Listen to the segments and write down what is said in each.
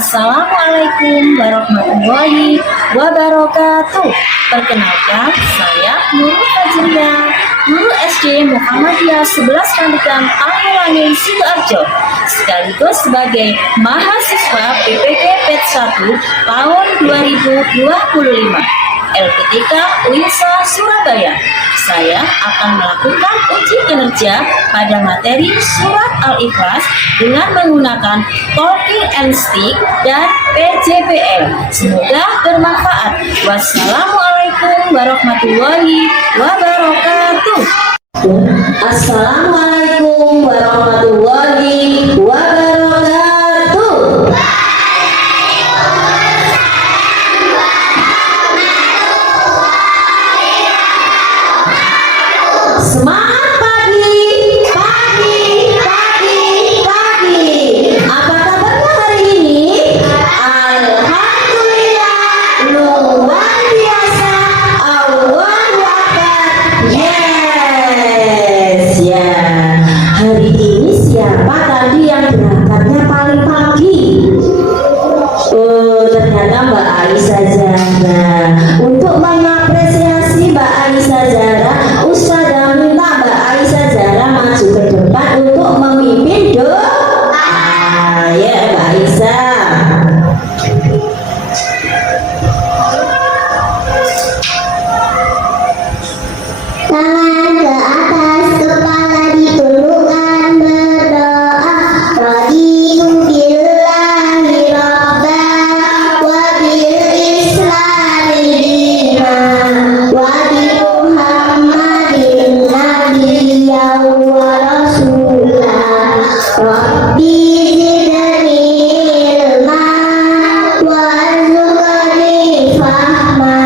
Assalamualaikum warahmatullahi wabarakatuh. Perkenalkan, saya Nurul Fajriya, guru SD Muhammadiyah 11 Kandikan Al-Mulani Sidoarjo, sekaligus sebagai mahasiswa PPK PET 1 tahun 2025 LPTK UINSA Surabaya. Saya akan melakukan uji kinerja pada materi surat Al-Ikhlas dengan menggunakan talking and stick dan PJBL. Semoga bermanfaat. Wassalamualaikum warahmatullahi wabarakatuh. Assalamualaikum warahmatullahi wabarakatuh. Semangat pagi. Apa kabarnya hari ini? Alhamdulillah, luar biasa. Allahu Akbar. Yes, ya. Hari ini siapa tadi yang berangkatnya paling pagi? Oh, ternyata Mbak Aisyah Zahra. Untuk mengapresiasi Mbak Aisyah Zahra, Ustazah minta Mbak Aisyah Zahra maju ke depan untuk memimpin doa. Ya, Mbak Aisyah. Tangan ke atas, kepala ditundukkan, berdoa. Raditu billahi rabba, wa bil islami dina, wa bi Muhammadin nabiyyan wa rasulah. Rabbi zidni ilma, warzuqni fahma.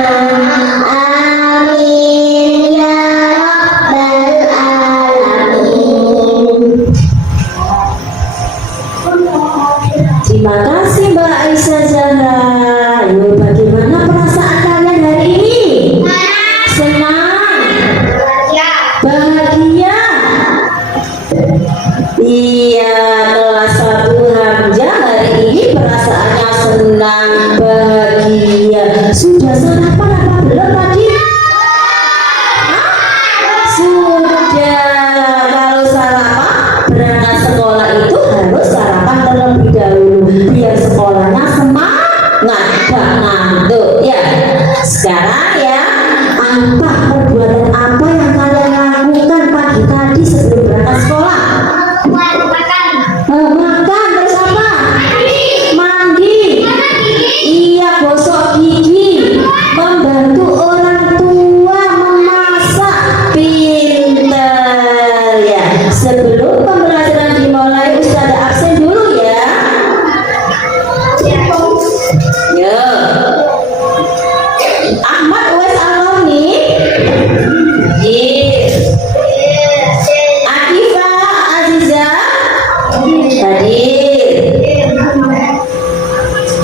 Amin ya rabbal alamin. Terima kasih Mbak Aisyah Zahra. Yuk, bagaimana perasaan kalian hari ini? Senang? Bahagia? Iya, kelas 1 Hamzah hari ini perasaannya senang, bahagia. Sudah sarapan apa belum tadi? Sudah. Kalau sarapan, berangkat sekolah itu harus sarapan terlebih dahulu biar sekolahnya semangat, gak ngantuk ya. Sekarang ya, apa perbuatan apa yang kalian lakukan pagi tadi sebelum berangkat sekolah? Makan, terus apa? Mandi. Iya, gosok gigi, membantu orang tua memasak. Pinter ya. Sebelum pembelajaran dimulai, Ustazah absen dulu ya. Yo. Ahmad Uwais Aloni. Akifa Aziza. Hadir.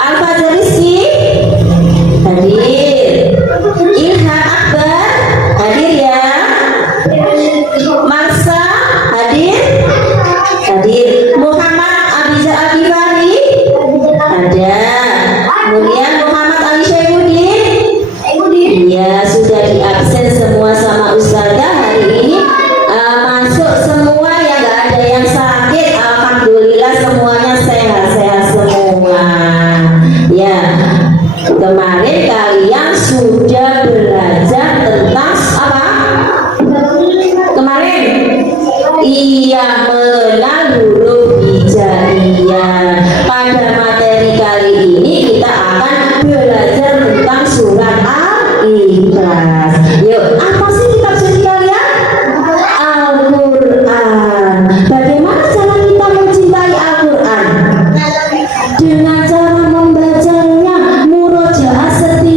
Al-Fajr Rizki. Hadir. Ilham Akbar. Hadir ya. Marsa. Hadir. Hadir. Muhammad Abiza Akifari. Ada. Kemudian Muhammad Ali Syaifuddin. Iya, sudah diabsen semua sama Ustazah hari ini. Masuk semua yang nggak ada yang sakit. Alhamdulillah semuanya sehat-sehat semua. Ya, kemarin kalian sudah belajar tentang apa? Kemarin? Iya, mengenal huruf hijaiyah. Pada materi kali ini kita akan belajar tentang surat Al-Ikhlas. Yuk, apa sih kitab suci kalian? Al-Quran. Bagaimana cara kita mencintai Al-Quran? Dengan cara membacanya murojaah setiap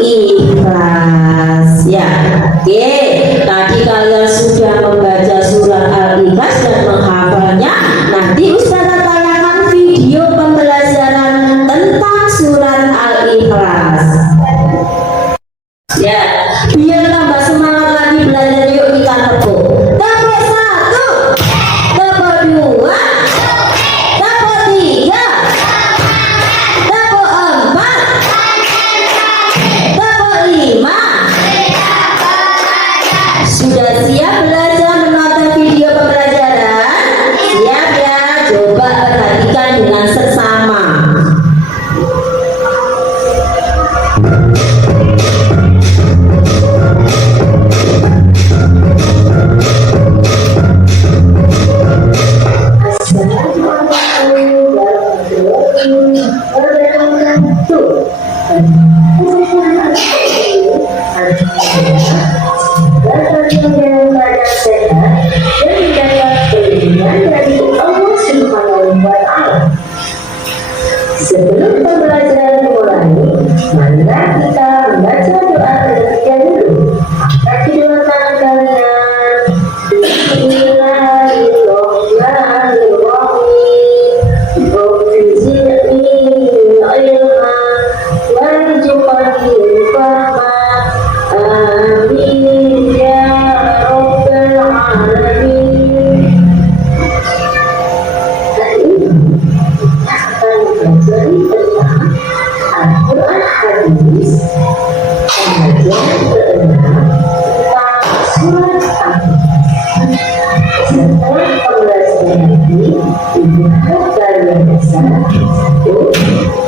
Ikhlas. Ya, oke. Tadi kalian sudah membaca surat Al-Ikhlas dan menghafalnya. Nanti Ustazah tayangkan video pembelajaran tentang surat Al-Ikhlas. Ya, biar tambah semangat lagi belajar. Yuk kita tepuk. Tepuk 1, tepuk 2, tepuk 3, tepuk 4, tepuk 5. Sudah siap belajar menonton video pembelajaran? Siap ya? Coba perhatikan dengan seksama. Sebelum pembelajaran dimulai, marilah kita membaca doa terlebih dahulu. Angkat kedua tangan kalian. Bismillahirrahmanirrahim. Rabbi zidni ilma warzuqni fahma. Amin ya rabbal alamin. Hari ini tentang Al-Quran Hadis, pengajian ke-6 tentang surat Al-Ikhlas. Setelah pembelajaran ini, ibu harap kalian bisa untuk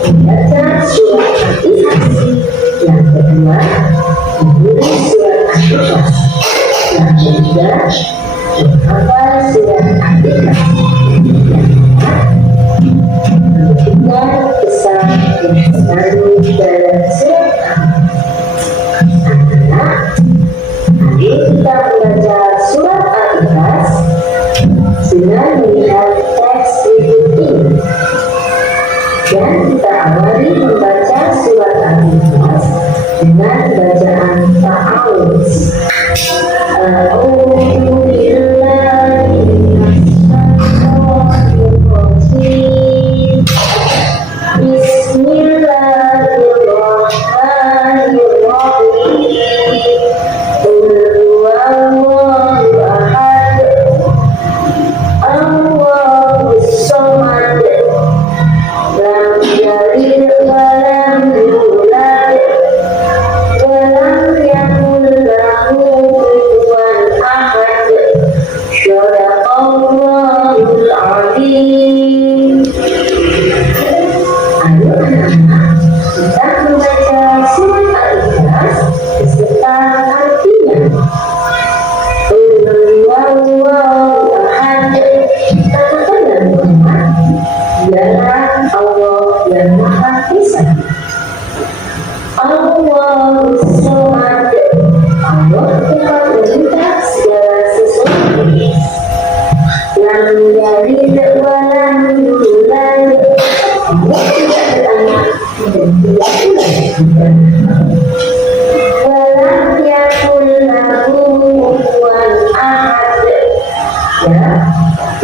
membaca surat Al-Ikhlas. Yang kedua, menulis surat Al-Ikhlas. Yang ketiga, menghafal surat Al-Ikhlas. Mendengar pesan yang terkandung dalam surat Al-Ikhlas. Mari kita membaca surat Al-Ikhlas dengan melihat teks berikut ini. Dan kita awali membaca surat Al-Ikhlas dengan bacaan ta'awudz.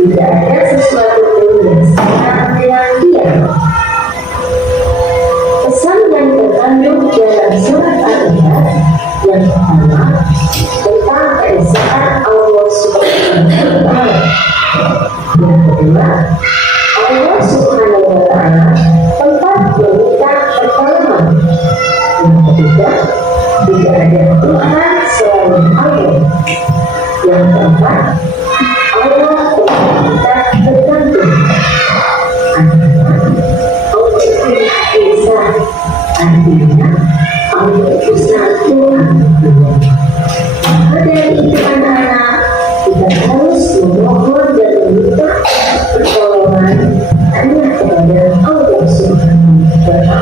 Tidak ada sesuatu pun yang sama dengan dia. Pesan yang terkandung dalam surat Al-Ikhlas yang pertama tentang keesaan Allah Subhanahu wa Ta'ala. Yang kedua, Allah Subhanahu wa Ta'ala tempat meminta pertolongan. Yang ketiga, tidak ada Tuhan selain Allah. Yang keempat, Allah kita tergantung. Allah Esa, artinya Allah itu satu. Maka dari itu anak-anak, kita harus memohon dan meminta pertolongan hanya kepada Allah Subhanahu wa Ta'ala.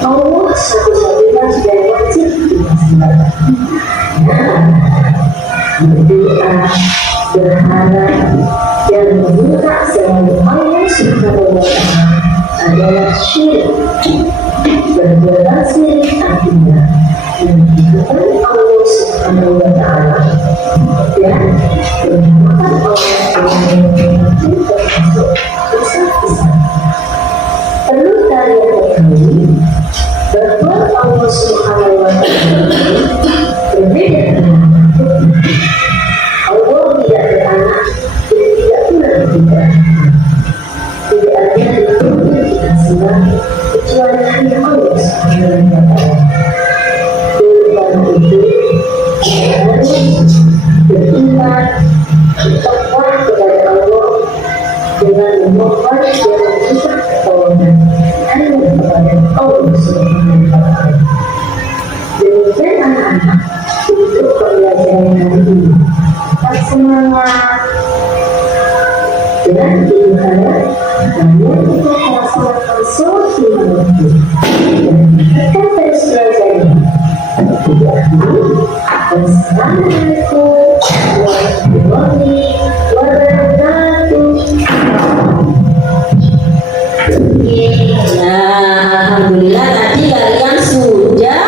Allah satu-satunya sudah wajib kita sembah. Berdoa, berharap dan meminta selalu Allah Subhanahu wa Ta'ala adalah syirik. Berbuat syirik artinya menghinakan Allah Subhanahu wa Ta'ala dan menghinakan Allah itu termasuk besar-besar. Perlu kalian ketahui bahwa Allah Subhanahu wa Ta'ala berbeda dengan Allah tidak beranak dan tidak pula berbicara. Tidak ada yang dikasihkan kecuali hanya Allah Subhanahu wa Ta'ala. Karena itu harus beriman, bertakwa kepada Allah dengan memohon dan meminta pertolongan hanya kepada Allah Subhanahu wa Ta'ala. Demikian anak-anak untuk pembelajaran hari ini. Tetap semangat. Dan ibu harap kalian bisa melaksanakan sholat lima waktu dan kita terus belajarnya. Wassalamualaikum warahmatullahi wabarakatuh. Nah, alhamdulillah tadi kalian sudah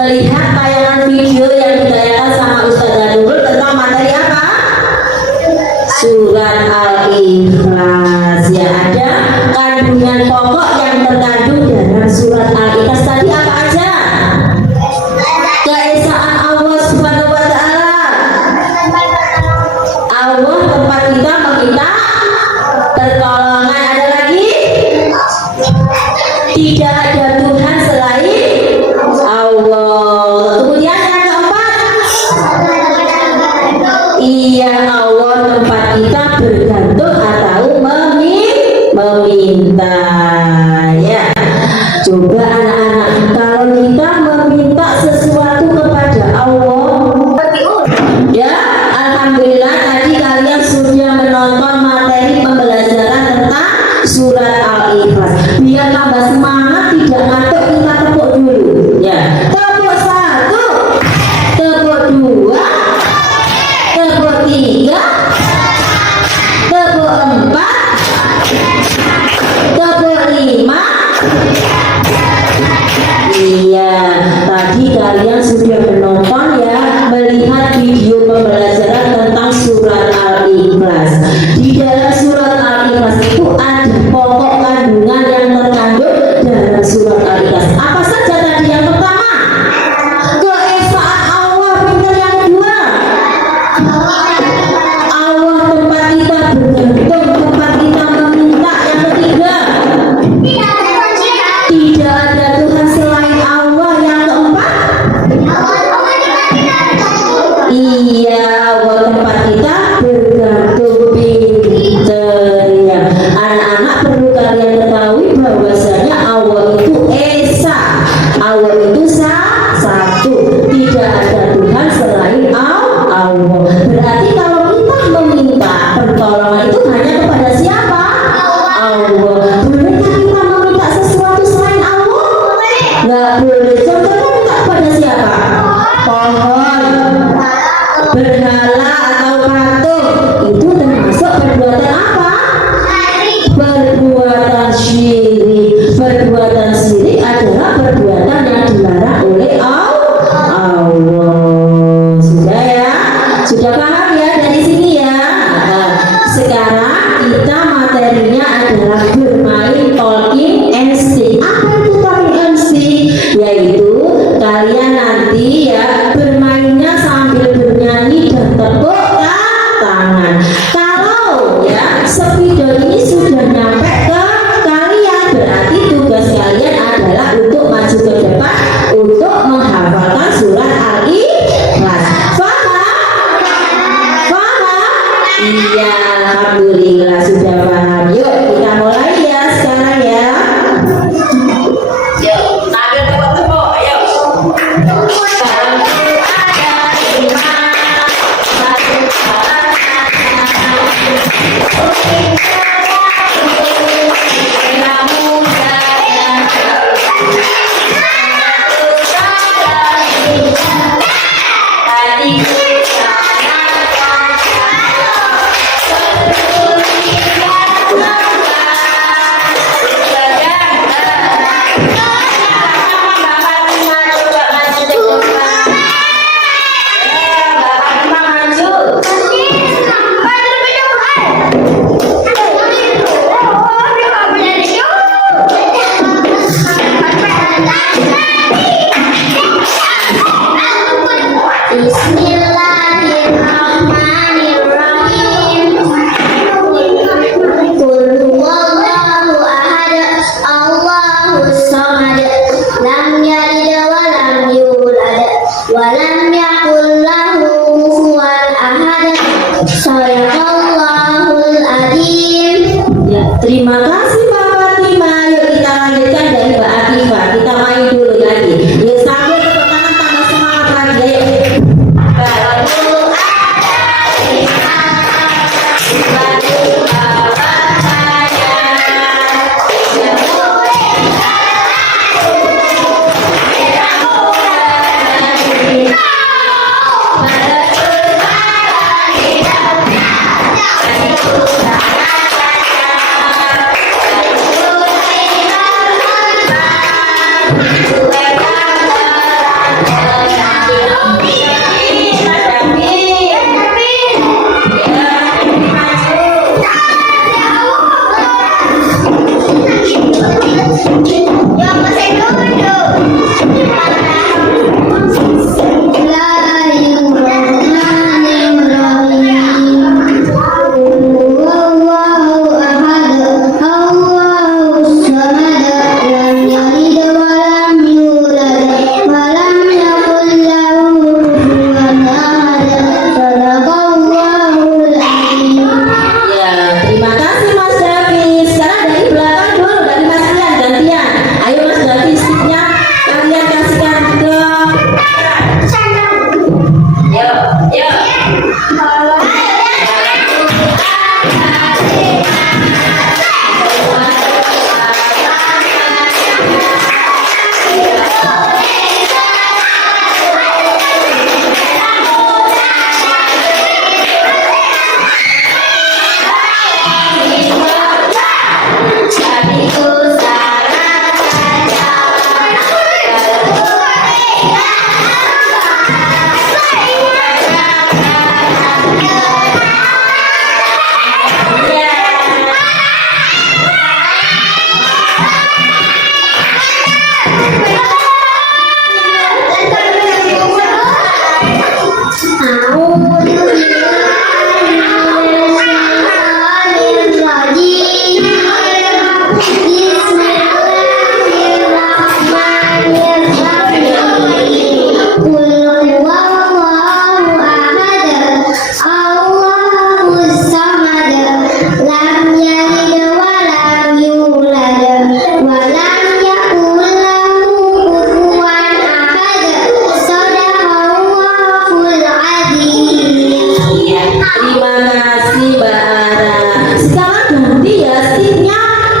melihat tayangan video yang ditayangkan sama Ustazah Nurul tentang materi apa? Surat Al-Ikhlas. Ya, ada kandungan pokok yang terkandung dalam surat Al-Ikhlas tadi apa aja? Keesaan Allah Subhanahu wa Ta'ala. Allah tempat kita meminta pertolongan. Ada lagi? Tidak ada Tuhan selain Allah. Kemudian yang keempat, iya, Allah tempat kita bergantung atau meminta. Ya, coba anak-anak, kalau kita meminta sesuatu kepada Allah, ya, alhamdulillah tadi kalian sudah menonton materi pembelajaran tentang surat Al-Ikhlas. Biar tambah semangat, tidak ngantuk, kita tepuk dulu. Ya, tepuk 1, tepuk 2, tepuk 3, tepuk 4, tepuk 5. Iya, tadi kalian sudah menonton ya, melihat video pembelajaran tentang surat Al-Ikhlas. Di dalam surat Al-Ikhlas itu ada pokok kandungan yang terkandung dalam surat Al-Ikhlas. Apa saja tadi? Yang pertama, keesaan Allah. Pintar. Yang kedua, Allah tempat kita bergantung, tempat kita meminta. Yang ketiga, tidak ada Tuhan selain Allah. Yang keempat, iya, Allah tempat kita bergantung. Pinter ya. Anak-anak perlu kalian ketahui bahwasanya Allah itu Esa. Allah itu satu. Tidak ada Tuhan selain Allah. Berarti kalau kita meminta pertolongan itu hanya kepada siapa? Allah. Bolehkah kita meminta sesuatu selain Allah? Nggak boleh. Contohnya minta kepada siapa? Pohon, berhala atau patung. Itu termasuk perbuatan apa? Perbuatan syirik. Perbuatan syirik adalah perbuatan yang dilarang oleh Allah. Sudah ya? Sudah paham ya dari sini ya? Nah, sekarang kita materinya adalah bermain talking and stick. Apa itu talking and stick? Yaitu Terima kasih Mbak Fatima. Yuk kita lanjutkan dari Mbak Atifah. Kita main dulu lagi. Yuk sambil tepuk tangan tambah semangat lagi.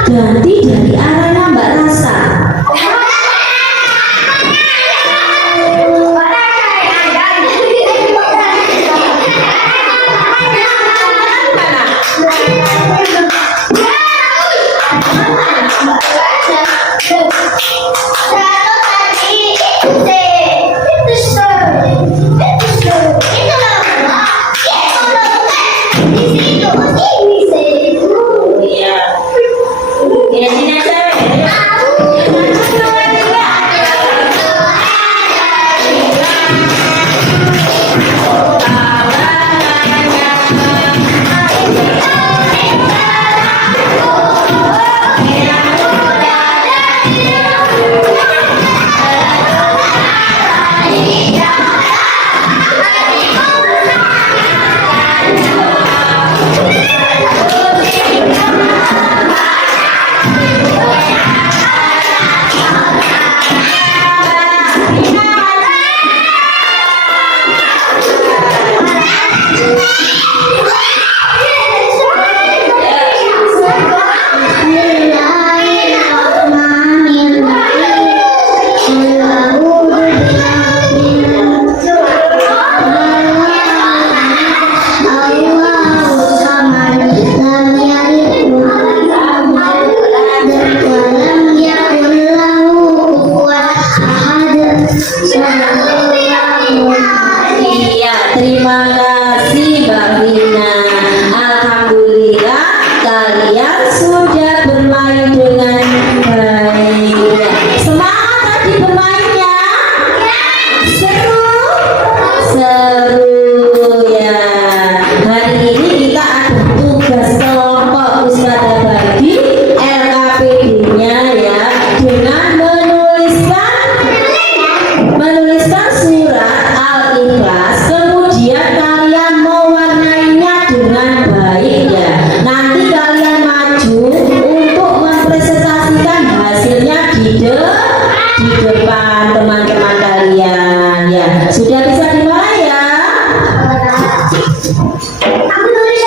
Ganti dari arahnya Mbak Rasa. teman-teman kalian. Ya, sudah bisa dimulai ya. Aku nulis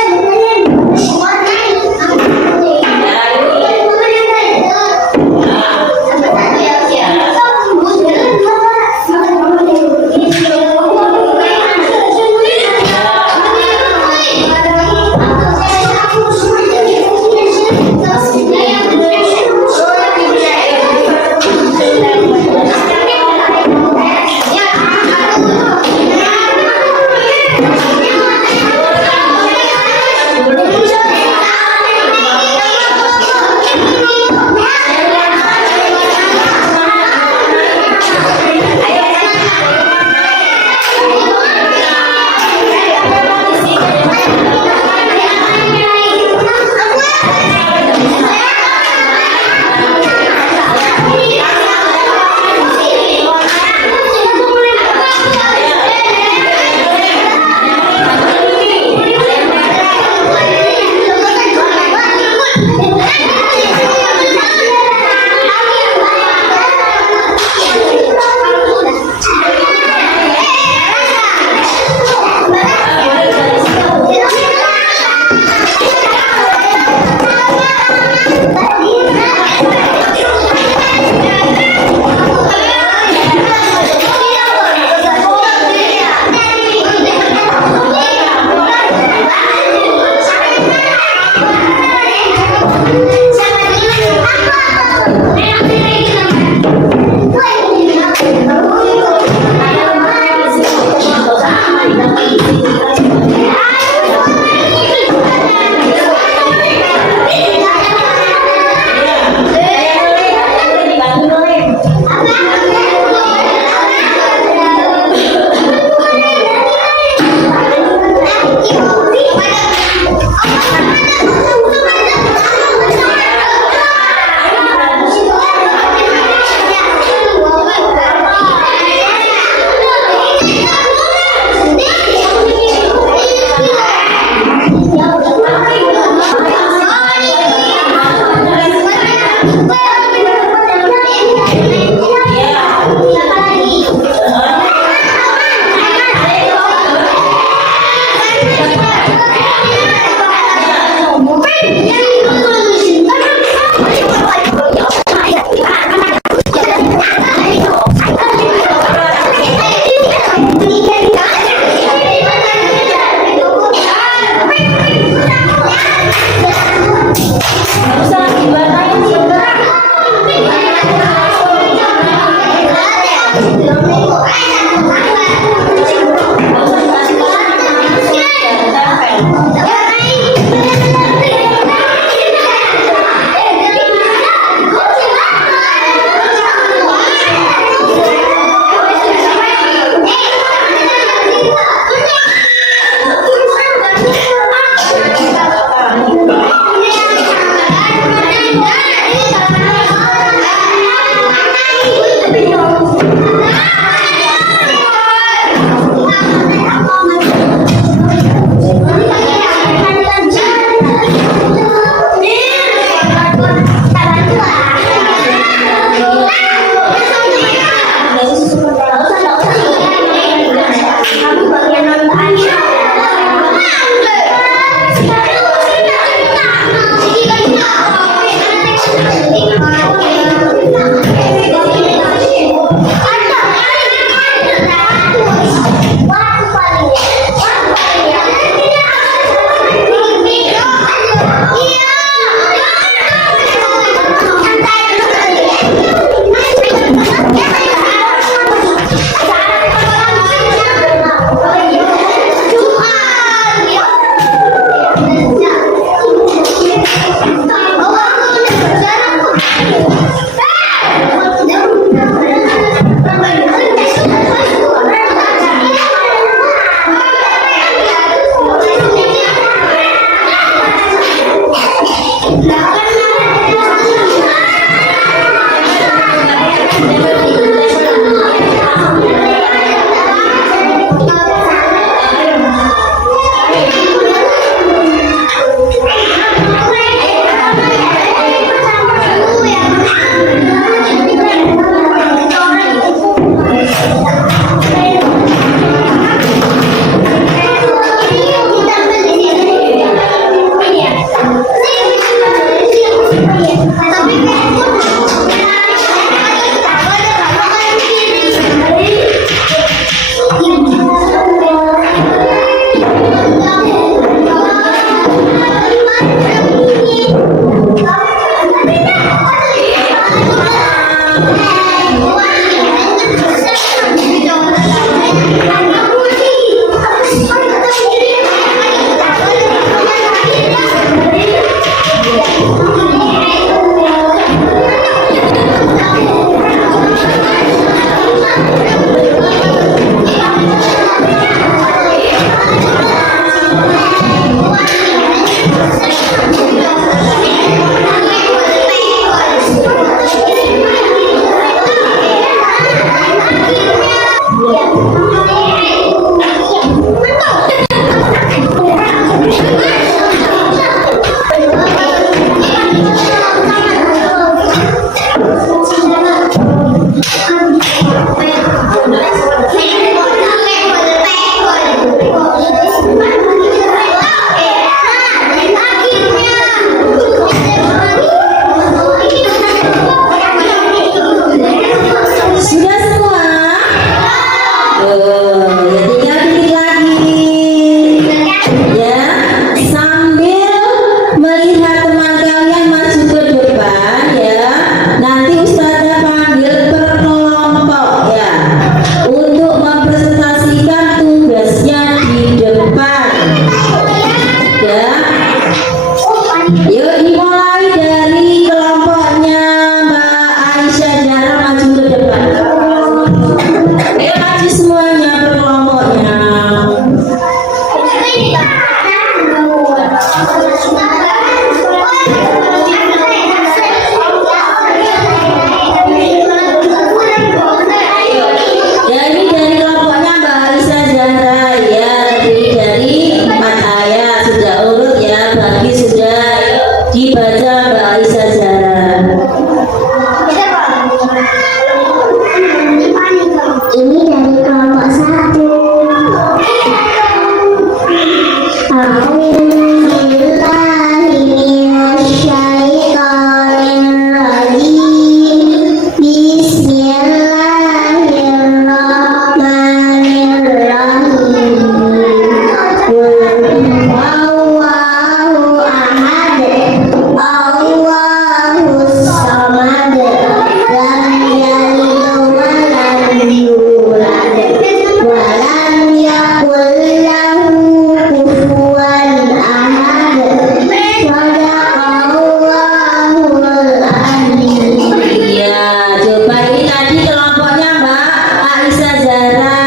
Tadi kelompoknya Mbak Aisyah Zahra.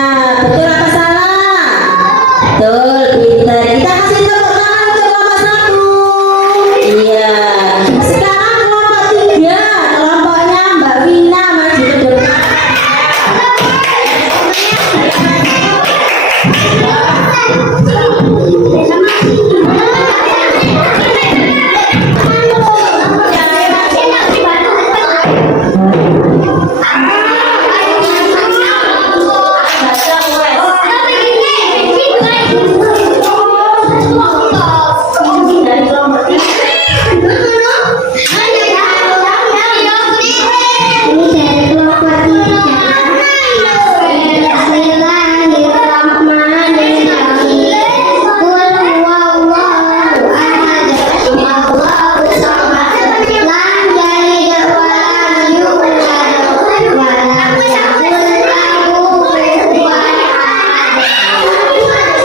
Betul apa salah? Betul, pintar. Kita kasih tepuk tangan untuk kelompok 1. Iya. Sekarang kelompok 3. Kelompoknya Mbak Vina maju ke depan.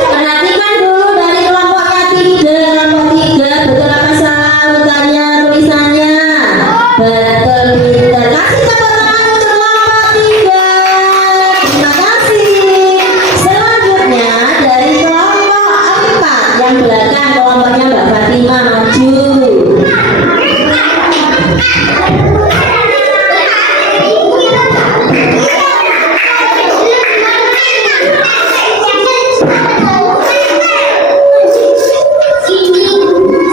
Perhatikan dulu dari kelompoknya 3. Kelompok 3 betul apa salah urutannya tulisannya? Betul, pintar. Kasih tepuk tangan untuk kelompok 3. Terima kasih. Selanjutnya dari kelompok 4 yang belakang kelompoknya Mbak Fatimah maju.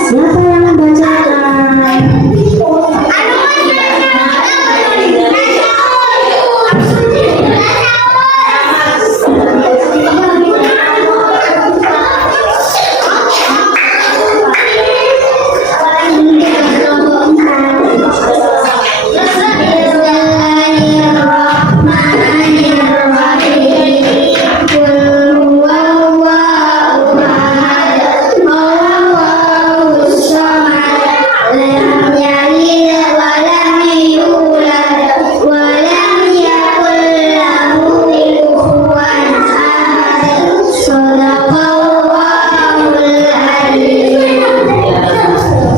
Siapa yang membacakan?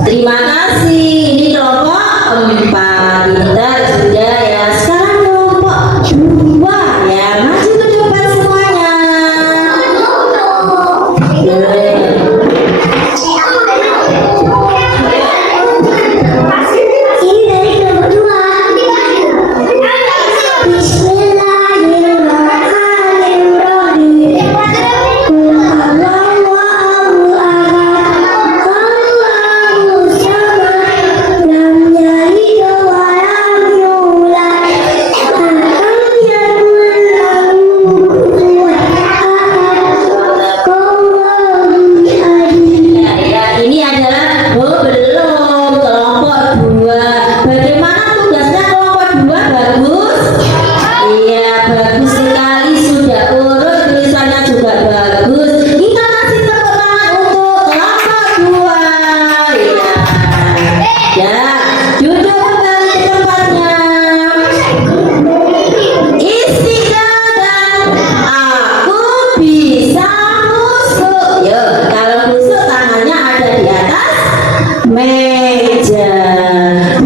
Terima kasih. Ini kelompok 4. Pintar sudah ya. Sekarang kelompok 2 ya. Maju ke depan semuanya. Ini dari kelompok 2. Bismillahirrahmanirrahim. Qul huwallahu ahad. Allahus samad. Lam yalid wa lam yulad. Wa lam yakul lahu kufuwan ahad. Qawwalul ahad. Ya, ini adalah belum kelompok 2. Bagaimana tugasnya kelompok 2? Bagus? Iya, bagus sekali. Sudah urut, tulisannya juga bagus. Kita kasih tepuk tangan untuk kelompok 2. Iya. Ya, duduk kembali di tempatnya. Istiqamah. Aku bisa busuk. Yuk, kalau busuk tangannya ada di atas meja.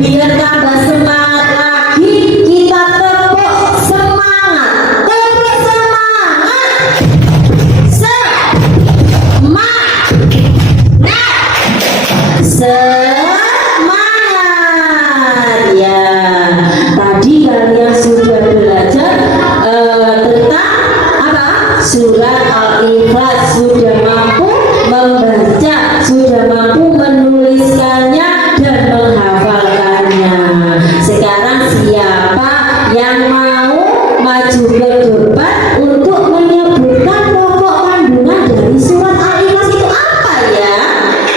Biar tambah semangat lagi, kita tepuk semangat. Tepuk semangat. Semangat. Ya, tadi kalian sudah belajar tentang apa? Surat Al-Ikhlas. Sudah mampu membaca, sudah mampu menuliskannya dan menghafalkannya. Sekarang siapa yang mau maju ke depan untuk menyebutkan pokok kandungan dari surat Al-Ikhlas itu apa ya?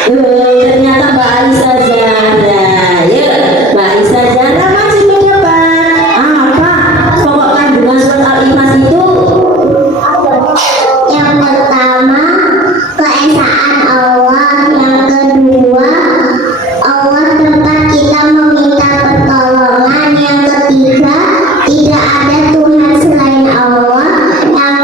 Ternyata Mbak Aisyah Zahra. Yuk, Mbak Aisyah Zahra maju ke depan. Apa pokok kandungan surat Al-Ikhlas itu? Yang pertama, keesaan Allah. Yang kedua, Allah tempat kita meminta pertolongan. Yang ketiga, tidak ada Tuhan selain Allah. Yang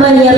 menyembah